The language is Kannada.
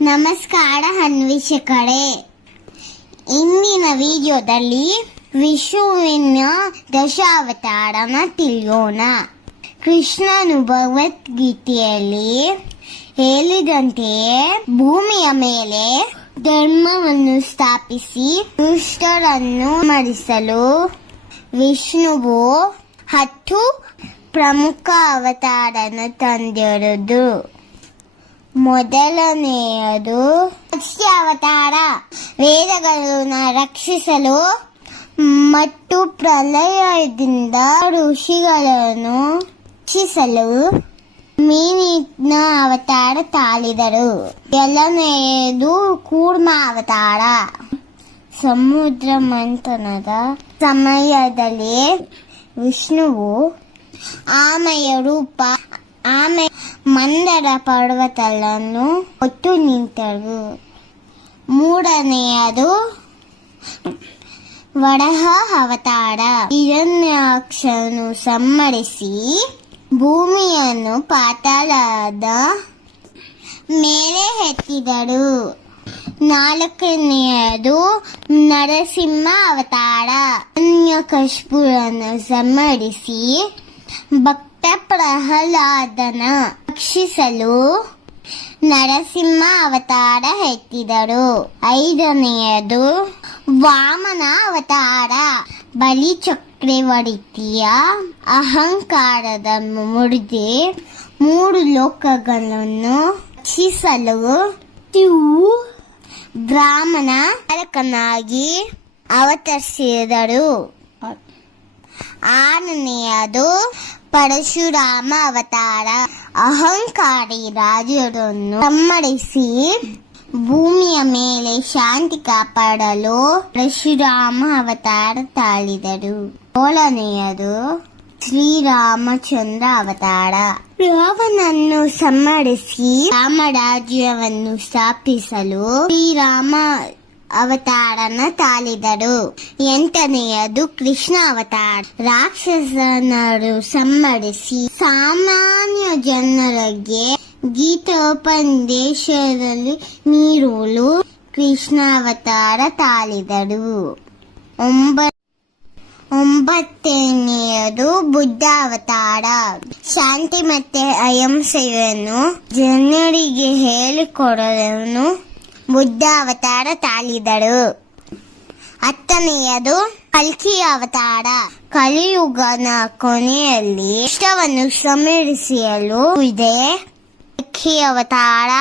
ನಮಸ್ಕಾರ ಅನ್ವೇಷಕರೇ, ಇಂದಿನ ವಿಡಿಯೋದಲ್ಲಿ ವಿಷ್ಣುವಿನ ದಶಾವತಾರನ ತಿಳಿಯೋಣ. ಕೃಷ್ಣನು ಭಗವದ್ಗೀತೆಯಲ್ಲಿ ಹೇಳಿದಂತೆಯೇ ಭೂಮಿಯ ಮೇಲೆ ಧರ್ಮವನ್ನು ಸ್ಥಾಪಿಸಿ ದುಷ್ಟರನ್ನು ಮರಿಸಲು ವಿಷ್ಣುವು 10 ಪ್ರಮುಖ ಅವತಾರವನ್ನು ತಂದಿರುವುದು. ಮೊದಲನೆಯದು ಮತ್ಸ್ಯಾವತಾರ, ವೇದಗಳನ್ನು ರಕ್ಷಿಸಲು ಮತ್ತು ಪ್ರಳಯದಿಂದ ಋಷಿಗಳನ್ನು ರಕ್ಷಿಸಲು ಮೀನಿನ ಅವತಾರ ತಾಳಿದರು. ಎರಡನೆಯದು ಕೂರ್ಮ ಅವತಾರ, ಸಮುದ್ರ ಮಂಥನದ ಸಮಯದಲ್ಲಿ ವಿಷ್ಣುವು ಆಮೆಯ ರೂಪ ಮಂದರ ಪರ್ವತಗಳನ್ನು ಹೊತ್ತು ನಿಂತರು. ಮೂರನೆಯದು ವರಾಹ ಅವತಾರ, ಹಿರಣ್ಯಾಕ್ಷನು ಸಂಹರಿಸಿ ಭೂಮಿಯನ್ನು ಪಾತಾಳದ ಮೇಲೆ ಎತ್ತಿದರು. ನಾಲ್ಕನೆಯದು ನರಸಿಂಹ ಅವತಾರ, ಹಿರಣ್ಯಕಶಿಪುವನ್ನು ಸಂಹರಿಸಿ ಭಕ್ತ ಪ್ರಹ್ಲಾದನ ರಕ್ಷಿಸಲು ನರಸಿಂಹ ಅವತಾರ ಎತ್ತಿದರು. ಐದನೆಯದು ವಾಮನ ಅವತಾರ, ಬಲಿ ಚಕ್ರವರ್ತಿಯ ಅಹಂಕಾರದ ಮುರಿದು 3 ಲೋಕಗಳನ್ನು ರಕ್ಷಿಸಲು ಬ್ರಾಹ್ಮಣ ಬಾಲಕನಾಗಿ ಅವತರಿಸಿದರು. ಆರನೆಯದು ಪರಶುರಾಮ ಅವತಾರ, ಅಹಂಕಾರಿ ರಾಜರನ್ನು ಸಂಹರಿಸಿ ಭೂಮಿಯ ಮೇಲೆ ಶಾಂತಿ ಕಾಪಾಡಲು ಪರಶುರಾಮ ಅವತಾರ ತಾಳಿದರು. ಏಳನೆಯದು ಶ್ರೀರಾಮಚಂದ್ರ ಅವತಾರ, ರಾವಣನನ್ನು ಸಂಹರಿಸಿ ರಾಮರಾಜ್ಯವನ್ನು ಸ್ಥಾಪಿಸಲು ಶ್ರೀರಾಮ ಅವತಾರನ ತಾಳಿದರು. 8ನೆಯದು ಕೃಷ್ಣ ಅವತಾರ, ರಾಕ್ಷಸನರು ಸಂಹರಿಸಿ ಸಾಮಾನ್ಯ ಜನರಿಗೆ ಗೀತೋಪದೇಶದಲ್ಲಿ ನೀಡಲು ಕೃಷ್ಣ ಅವತಾರ ತಾಳಿದರು. 9ನೆಯದು ಬುದ್ಧ ಅವತಾರ, ಶಾಂತಿ ಮತ್ತೆ ಅಹಿಂಸೆಯನ್ನು ಜನರಿಗೆ ಹೇಳಿಕೊಡಲು ಬುದ್ಧ ಅವತಾರ ತಾಳಿದರು. 10ನೆಯದು ಕಲ್ಕಿ ಅವತಾರ, ಕಲಿಯುಗನ ಕೊನೆಯಲ್ಲಿ ಇಷ್ಟವನ್ನು ಸಂಹರಿಸಲು ಇದೆ ಕಲ್ಕಿ ಅವತಾರ.